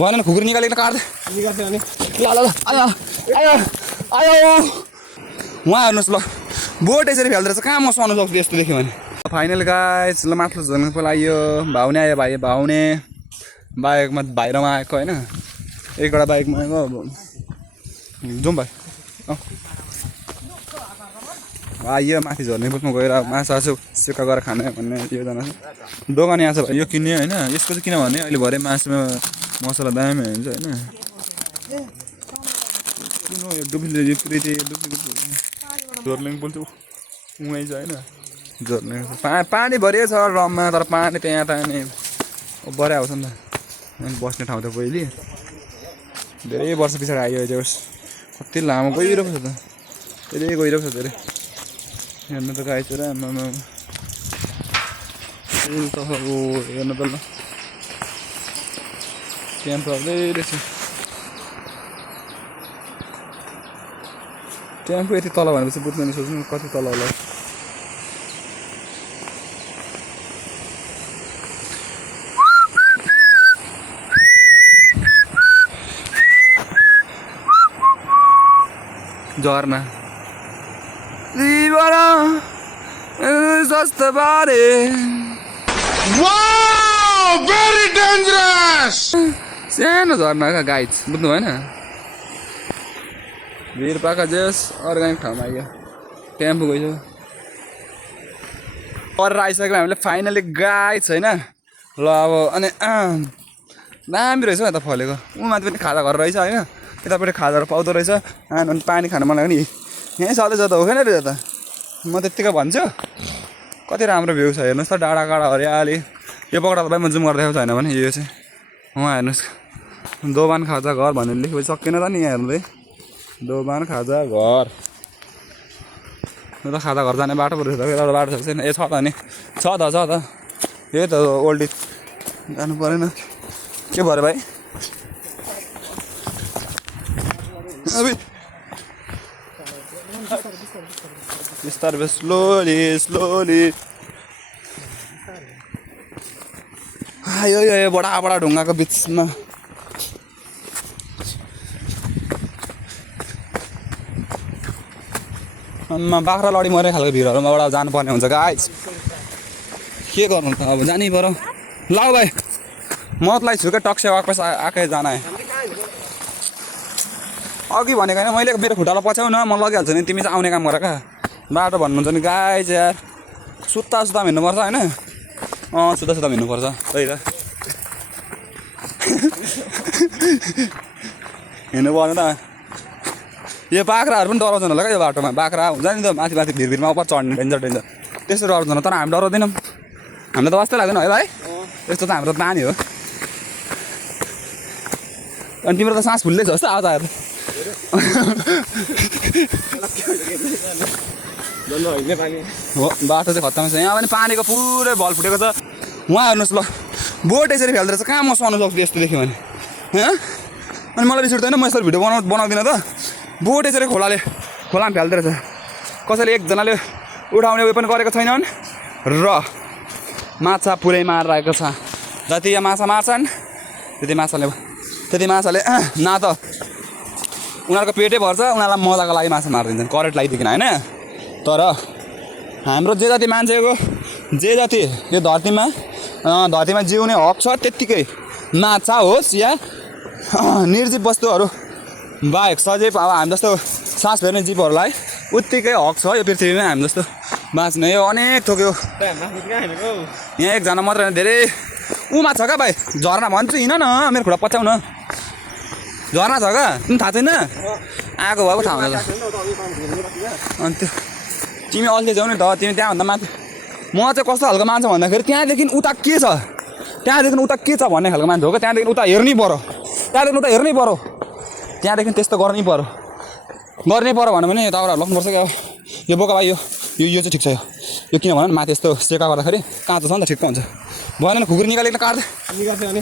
भएन खुकुरी निकालेर काट्दै निकाल्छ अनि ल ल ल आयो आयो आयो उहाँ हेर्नुहोस् ल बोट यसरी फ्याल्दो रहेछ कहाँ म सुहाउनु सक्छु यस्तो देख्यो भने फाइनल गाइस ल माथि झर्नु आयो भाउने आयो भाइ भाउने बाइकमा बाहिरमा आएको होइन एकवटा बाइकमा आएको जाउँ भाइ आइयो माथि झर्ने बोटमा गएर माछा आसु सुक्खा गरेर खाने भन्ने योजना छ दोकान यहाँ छ भाइ यो किन्ने होइन यसको चाहिँ किनभने अहिले भरे मासुमा मसला दामी हुन्छ होइन किन यो डुप्लिकेट प्रिटी डुप्लिकेट झोर्लिङ बोल्छ उहाँ छ होइन झोर्लिङ पानी भरिएको छ ड्रममा तर पानी त्यहाँ ताने भरे आउँछ नि त बस्ने ठाउँ त पहिले धेरै वर्ष पछाडि आयो अहिले कति लामो गइरहेको छ त धेरै गइरहेको छ धेरै हेर्नु त गाई छोरा आमामा त हो हेर्नु त ल टेम्पो आउँदै रहेछ टेम्पो यति तल भनेपछि बुझ्दैन सोच्नु कति तल होला झर्ना जस्तो बारे very dangerous सानो झर्ना गाइज बुझ्नु भएन भिरपाका जेस अर्ग्यानिक ठाउँमा आइयो टेम्पो गइसक्यो गरेर आइसक्यो हामीले फाइनली गाइज होइन ल अब अनि दामी रहेछ यता फलेको उमाथि पनि खाजा घर रहेछ होइन यतापट्टि खाजाहरू पाउँदो रहेछ अनि पानी खानु मन लाग्यो नि यहीँ सधैँ त हो कि रहेछ त म त्यत्तिकै भन्छु कति राम्रो भ्यू छ हेर्नुहोस् त डाँडा काँडा हरियाली यो पक्रा तपाईँ म जुम गरिदिएको छैन भने यो चाहिँ उहाँ हेर्नुहोस् दोबान खाजा घर भनेर लेखेपछि सकिएन त नि यहाँ हेर्नु दोबान खाजा घर यो त खाजा घर जाने बाटो पो रहेछ एउटा बाटो छ छैन ए छ त नि छ त यही त ओल्ड जानु परेन के भयो भाइ बिस्तारै स्लोली यो बडा बडा ढुङ्गाको बिचमा बाख्रा लडी मरे खालको भिडहरूमाबाट जानुपर्ने हुन्छ गाइस के गर्नु त अब जानै पर्यो ल भाइ मतलाई छु क्या टक्से वापस आएकै जाना अघि भनेको होइन मैले मेरो खुट्टालाई पछ्याउ न म लगिहाल्छु नि तिमी चाहिँ आउने काम गर क्या बाटो भन्नुहुन्छ नि गाइस यार सुत्ता हिँड्नुपर्छ होइन सुत्ता हिँड्नुपर्छ त्यही त हिँड्नु पर्दैन त यो बाख्राहरू पनि डराउँछन् होला क्या यो बाटोमा बाख्रा हुन्छ नि त माथि भिरमा उपर चढ्ने डेन्जर त्यस्तो डराउँछन् तर हामी डराउँदैनौँ हामीलाई त वास्तै लाग्दैन है भाइ यस्तो त हाम्रो बानी हो अनि तिम्रो त सास फुल्दै छ जस्तो आज आएर हो बाटो चाहिँ खत्तम छ यहाँ पनि पानीको पुरै भल फुटेको छ उहाँ हेर्नुहोस् ल बोट यसरी फ्याल्दो रहेछ कहाँ म सुहाउनु सक्छु यस्तो देख्यो भने अनि मलाई रिस उठ्दैन म यसरी भिडियो बनाउँदिनँ त बोट यसरी खोलामा फ्याल्दो रहेछ कसैले एकजनाले उठाउने उयो पनि गरेको छैनन् र माछा पुरै मारेर आएको छ जति यहाँ माछा मार्छन् त्यति माछाले न त उनीहरूको पेटै भर्छ उनीहरूलाई मजाको लागि माछा मारिदिन्छन् करेन्ट लगाइदिकन होइन तर हाम्रो जे जति मान्छेको जे जति यो धरतीमा जिउने हक छ त्यत्तिकै माछा होस् या निर्जीव वस्तुहरू बाहेक सजीव अब हामी जस्तो सास फेर्ने जीवहरूलाई उत्तिकै हक छ यो पृथ्वीमा हामी जस्तो बाँच्ने यो अनेक थोक्यो यहाँ एकजना मात्र धेरै उमा छ क्या भाइ झर्ना भन्छु हिँड न मेरो खुट्टा पछ्याउ न झर्ना छ क्या तिमी थाहा छैन आएको भएको थाहा हुन्छ अनि त्यो तिमी अल्छी जाऊ नि त तिमी त्यहाँभन्दा माथि म चाहिँ कस्तो खालको मान्छे भन्दाखेरि त्यहाँदेखि उता के छ भन्ने खालको मान्छे हो क्या त्यहाँदेखि उता हेर्नै पऱ्यो त्यहाँदेखि त्यस्तो गर्नै पऱ्यो भन्यो भने तपाईँहरू लग्नुपर्छ क्या यो बोका भाइ यो चाहिँ ठिक छ यो किन भन माथि यस्तो सेका गर्दाखेरि काँचो छ नि त ठिक्क हुन्छ भएन खुकुरी निकालेर काट्दै कतै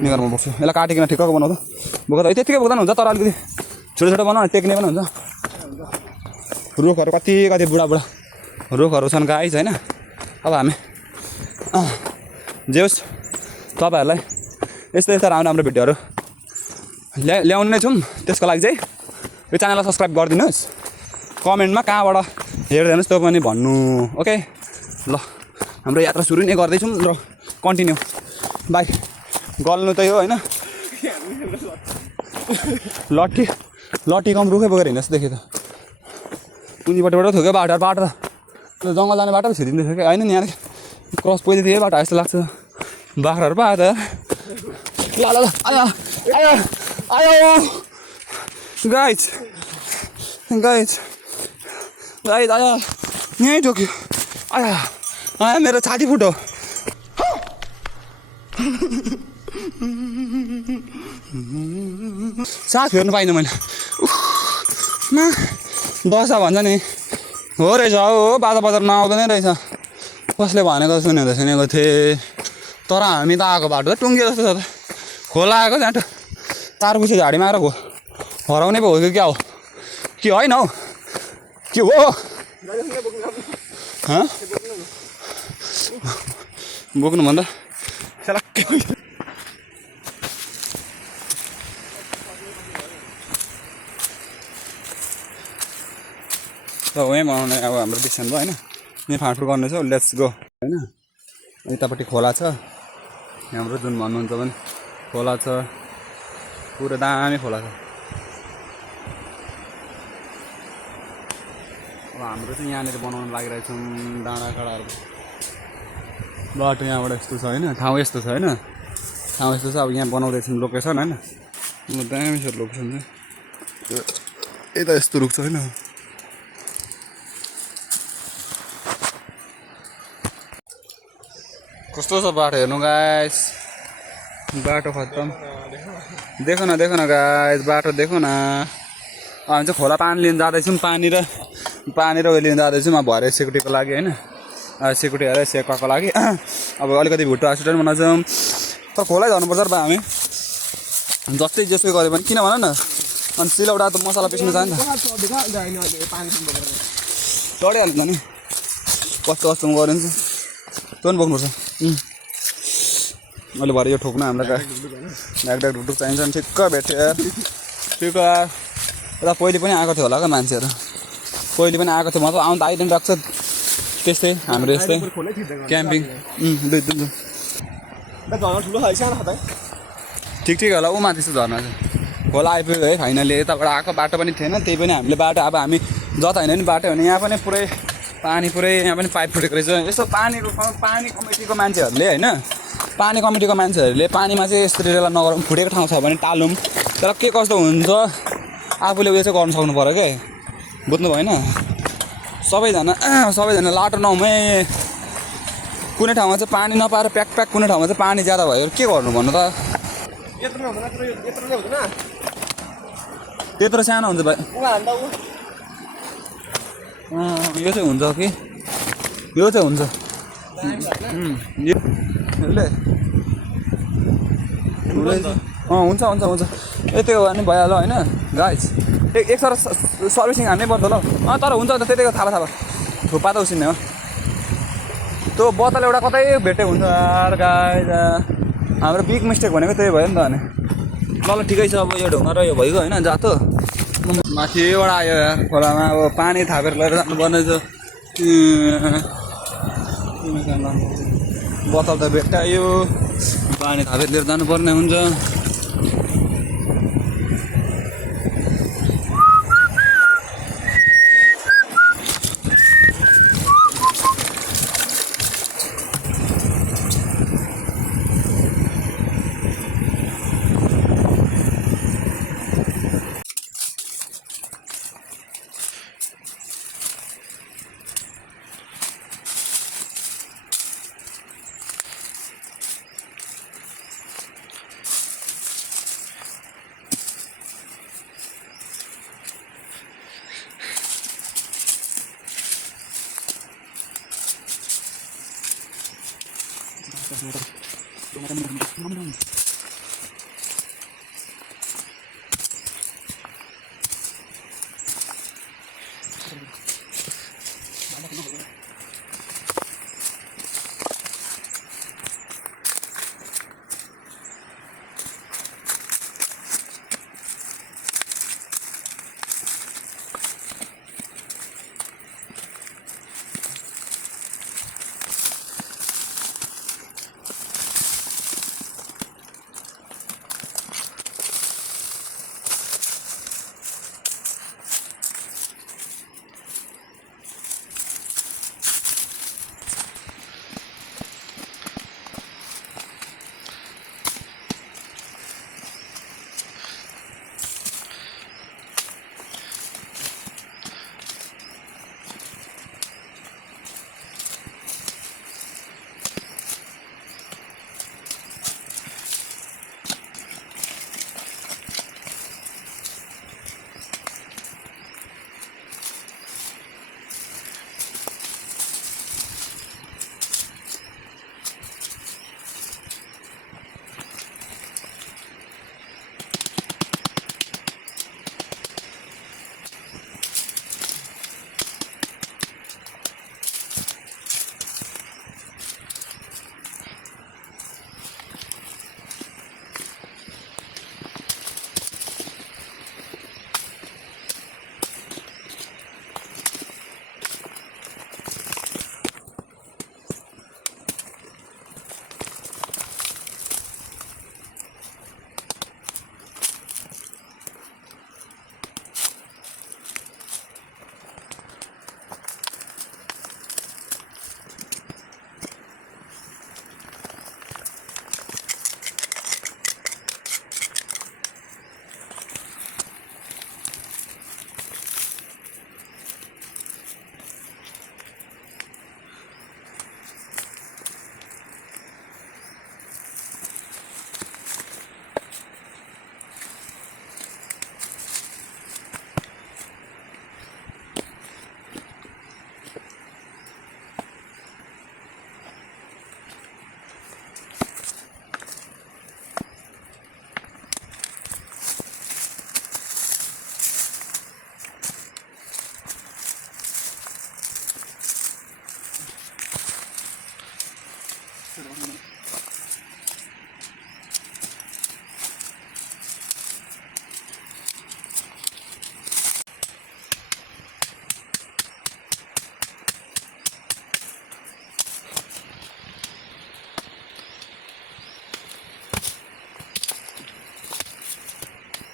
निकाल्नु पर्छ यसलाई काटिकन ठिक्कको बनाउँदा बोका त त्यत्तिकै बोक्दा हुन्छ तर अलिकति छोटो बनाउनु टेक्ने पनि हुन्छ रुखहरू कति बुढा रुखहरू छन् गाइस होइन अब हामी जे होस् तपाईँहरूलाई यस्तो यस्तो राम्रो राम्रो भिडियोहरू ल्याउने नै छौँ। त्यसको लागि चाहिँ यो च्यानललाई सब्सक्राइब गरिदिनुहोस्, कमेन्टमा कहाँबाट हेर्दै हेर्नुहोस् त्यो पनि भन्नु। ओके ल, हाम्रो यात्रा सुरु नै गर्दैछौँ र कन्टिन्यू बाई। गल्नु त यो होइन, लट्ठी कम रुखै बोकेर हिँड्नुहोस् देखेँ त। कुनीपट्टिबाट थियो क्या बाटो त जङ्गल जाने बाटो पो छिरिँदै थियो क्या होइन नि। यहाँ क्रस पहिला थियो बाटो जस्तो लाग्छ। बाख्राहरू पो आयो त ल ल ल आयो आयो आयो गाइज आयो यहीँ ठोक्यो। आयो आयो मेरो छाती फुट्यो। साग हेर्नु पाइनँ मैले। दशा भन्छ नि हो रहेछ हो, बाजा बजार नआउँदैन रहेछ। कसले भनेको सुनेको थिएँ, तर हामी त आएको बाटो त टुङ्गे जस्तो छ त। खोला आएको जाँटो तारपुछे झाडीमा आएर हराउने पो हो कि क्या हो कि होइन हौ के हो? बोक्नुभन्दा ल वहीँ बनाउने अब हाम्रो डिसिसन भयो होइन। यहाँ फाँडफुँड गर्नेछ, लेट्स गो होइन। यतापट्टि खोला छ हाम्रो, जुन भन्नुहुन्छ भने खोला छ, पुरो दामी खोला छ। अब हाम्रो चाहिँ यहाँनिर बनाउनु लागिरहेछौँ डाँडाकाँडाहरू। बाटो यहाँबाट यस्तो छ होइन, ठाउँ यस्तो छ होइन, ठाउँ यस्तो छ। अब यहाँ बनाउँदैछौँ लोकेसन होइन, दामी छ लोकेसन चाहिँ। यता यस्तो रुख छ होइन। कस्तो छ बाटो हेर्नु गाइस, बाटो खत्तम। देखो न गाइस, बाटो देखो न। हामी चाहिँ खोला पानी लिन जाँदैछौँ, पानी र उयो लिन जाँदैछौँ। अब भरे सेकुटीको लागि होइन, सेकुटी हेरेर सेकाको लागि। अब अलिकति भुट्टा सुटार बनाउँछौँ, तर खोलै झर्नुपर्छ र हामी जस्तै जसो गऱ्यो भने। किन भन न, अनि सिलौटा त मसला पिस्नु छ नि त, चढिहाल्छ नि। कस्तो कस्तो गरिन्छ त्यो पनि बोक्नुपर्छ। अहिले भरे यो ठोक्नु हामीलाई ढाकढाक ढुकढुक चाहिन्छ नि। ठिक्क भेट्यो यार, ठिक्क। यता पहिले पनि आएको थियो होला क्या मान्छेहरू, पहिले पनि आएको थियो। मतलब आउनु त आइदिनु राख्छ त्यस्तै हाम्रो यस्तै क्याम्पिङ। ठिक होला ऊ माथि झर्ना चाहिँ खोला आइपुग्यो है फाइनली। यताबाट आएको बाटो पनि थिएन, त्यही पनि हामीले बाटो अब हामी जता होइन नि बाटो भने यहाँ पनि पुरै पानी, पुरै यहाँ पनि पाइप फुटेको रहेछ। यस्तो पानी कमिटीको मान्छेहरूले होइन, पानी कमिटीको मान्छेहरूले पानीमा चाहिँ यस्तो रेला नगरौँ, फुटेको ठाउँ छ भने टालौँ। तर के कस्तो हुन्छ आफूले उयो चाहिँ गर्नु सक्नु पऱ्यो क्या, बुझ्नु भएन? सबैजना लाटो नहुँ। कुनै ठाउँमा चाहिँ पानी नपाएर प्याक, कुनै ठाउँमा चाहिँ पानी ज्यादा भयो के गर्नु भन्नु त? त्यत्रो सानो हुन्छ भाइ, यो चाहिँ हुन्छ कि यो चाहिँ हुन्छ हुन्छ यति हो भने भइहाल्यो होइन गाइस। एक सर सर्भिसिङ हान्नै पर्छ ल। तर हुन्छ त त्यतिको थाहा थुप्पा त उसिन्ने हो। त्यो बोतल एउटा कतै भेटे हुन्छ यार गाइस। हाम्रो बिग मिस्टेक भनेको त्यही भयो नि त अनि। ल ठिकै छ। अब यो ढुङ्गा र यो भइगयो होइन जातो माथिबाट आयो यार खोलामा। अब पानी थापेर लिएर जानुपर्ने छ। बोतल त भेट्टायो, पानी थापेर लिएर जानुपर्ने हुन्छ।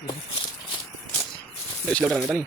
यसले एउटा पनि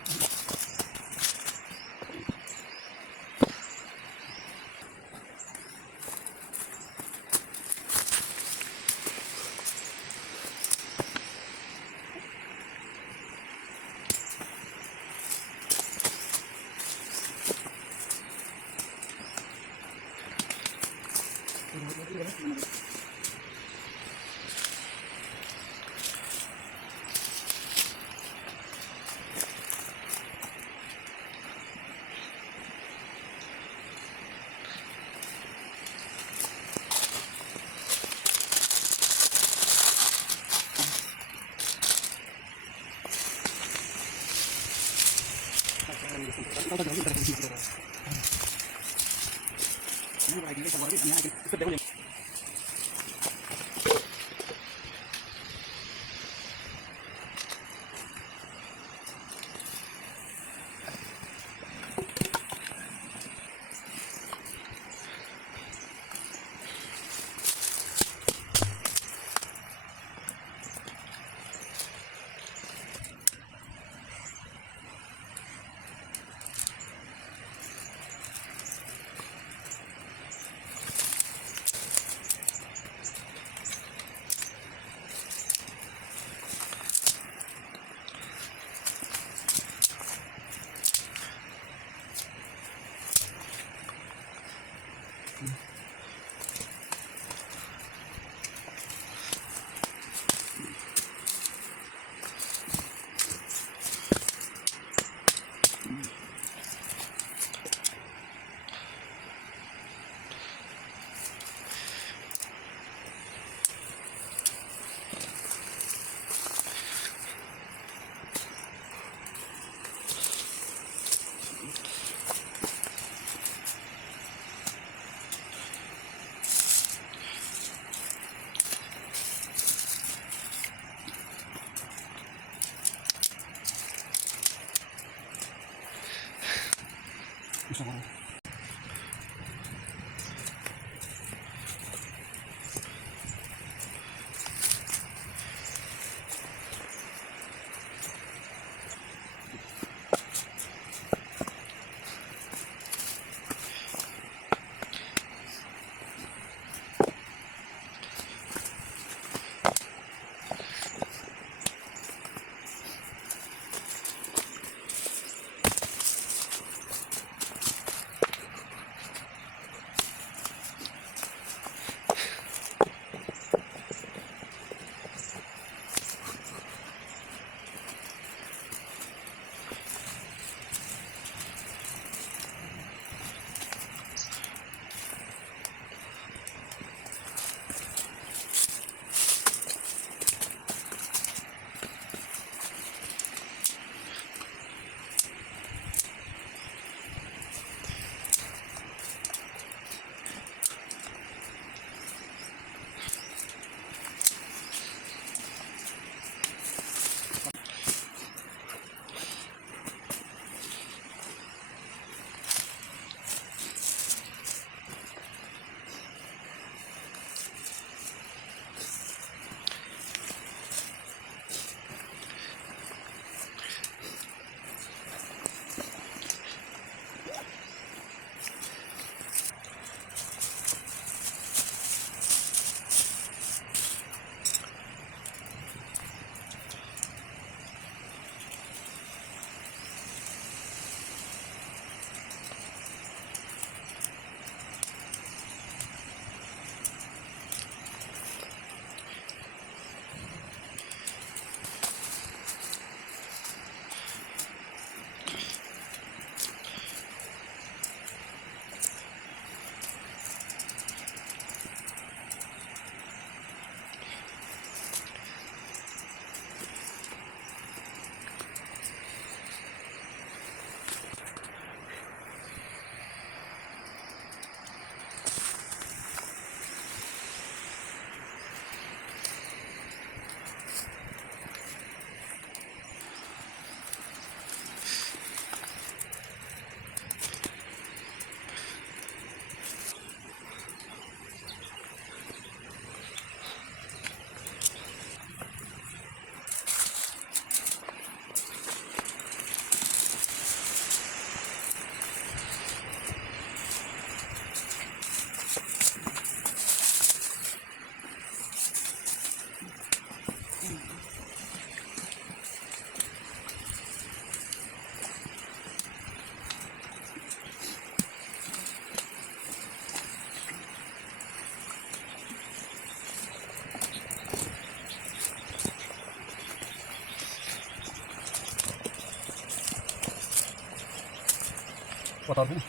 kotor ni.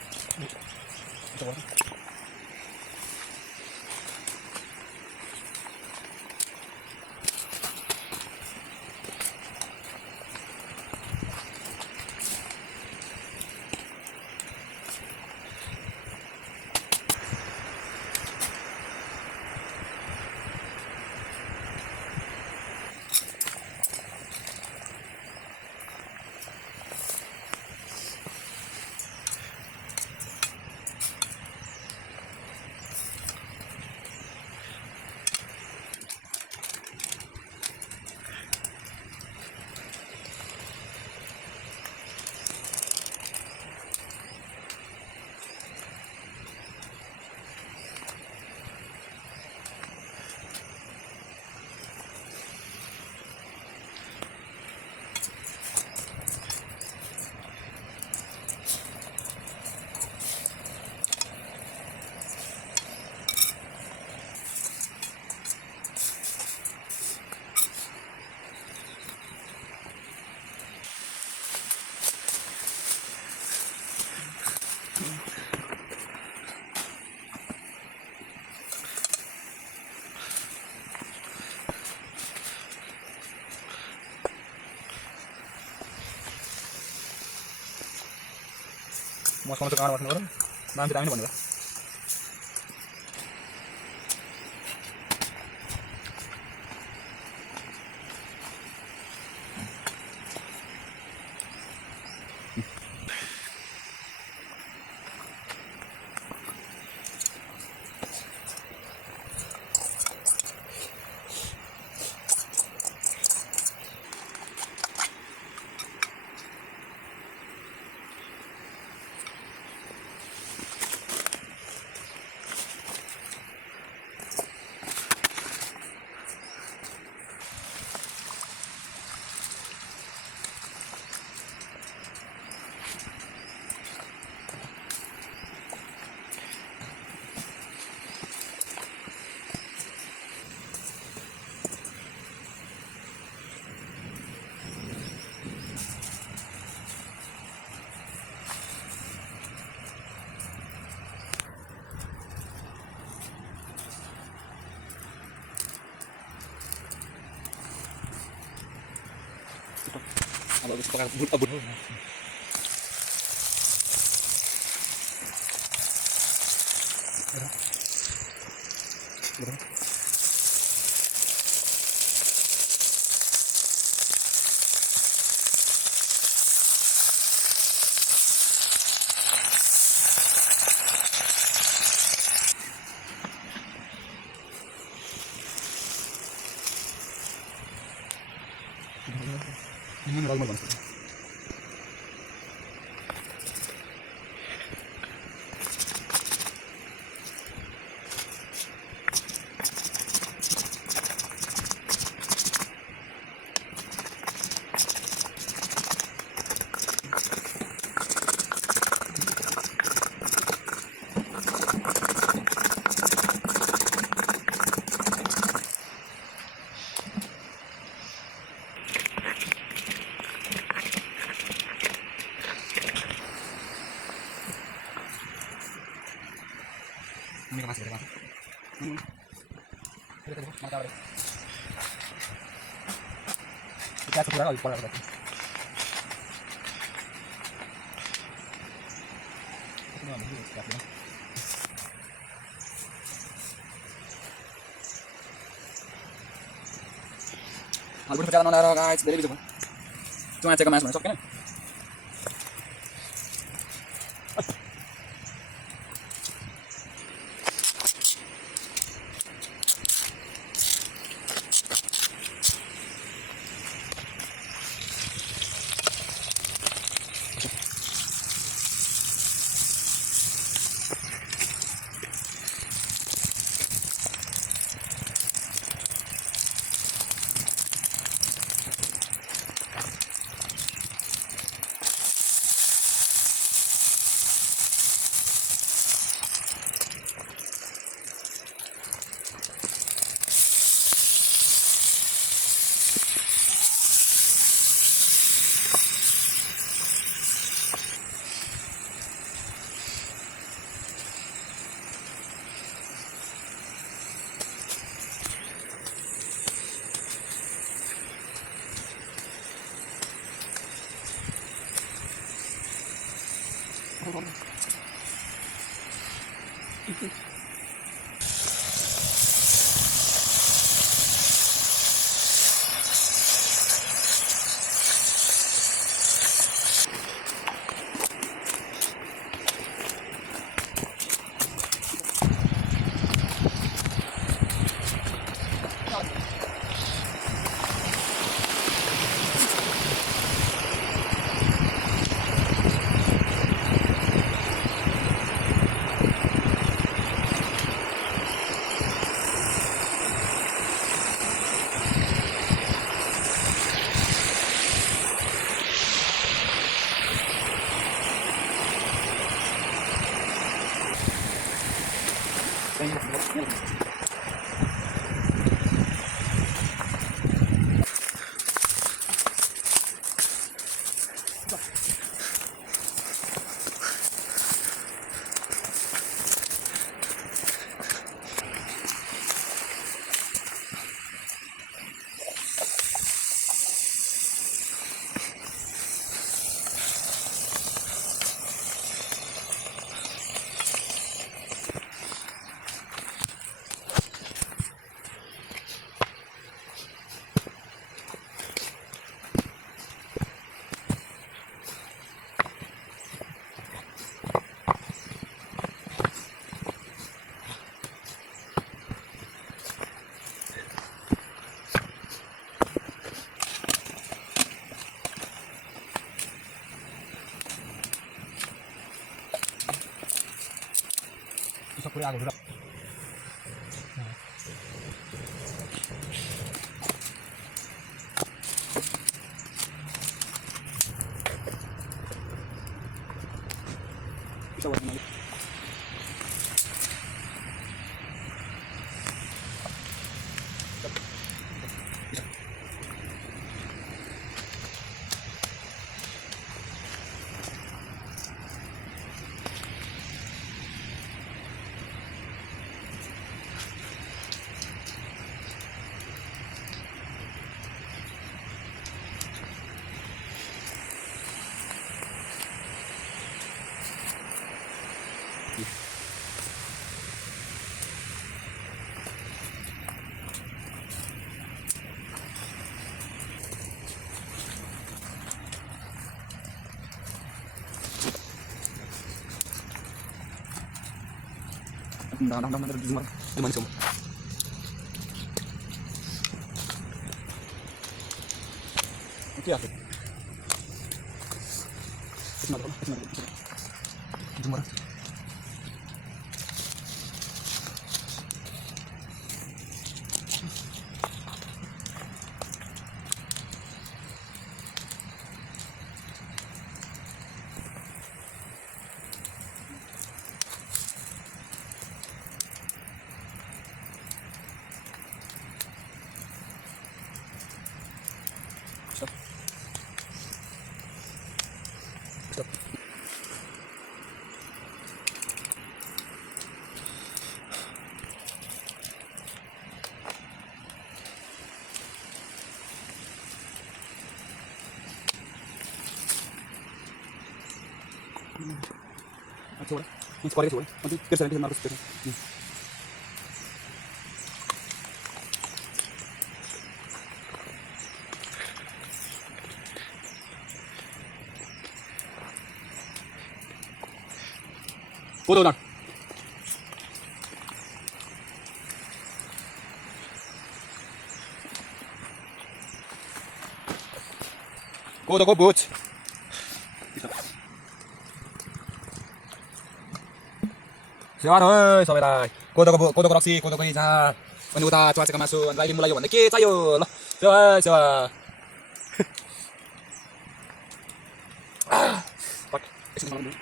मसँग चाहिँ काँडा बस्नु पर्यो मान्छे आउने भनेर अब इसको पका boot boot ini normal banget. Ini kan masih ada apa? Kita tadi mau tahu deh. Kita sekarang lagi pola berarti. Ini mau dulu siap ya. Album perjalanan orang guys, dari bisa. Cuma cek mas masuk kan? आगो gimana sih oke ya gimana stop stop coba ini sekolah coba nanti kerja nanti harus kerja Foto nak. Foto kobut. Siapa tuh? Sobat, foto koreksi, foto kerja. Menuta cuaca kemasuk, lagi mulai warna kita ayo lah. Siapa? Pak, esok malam dulu.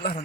Lah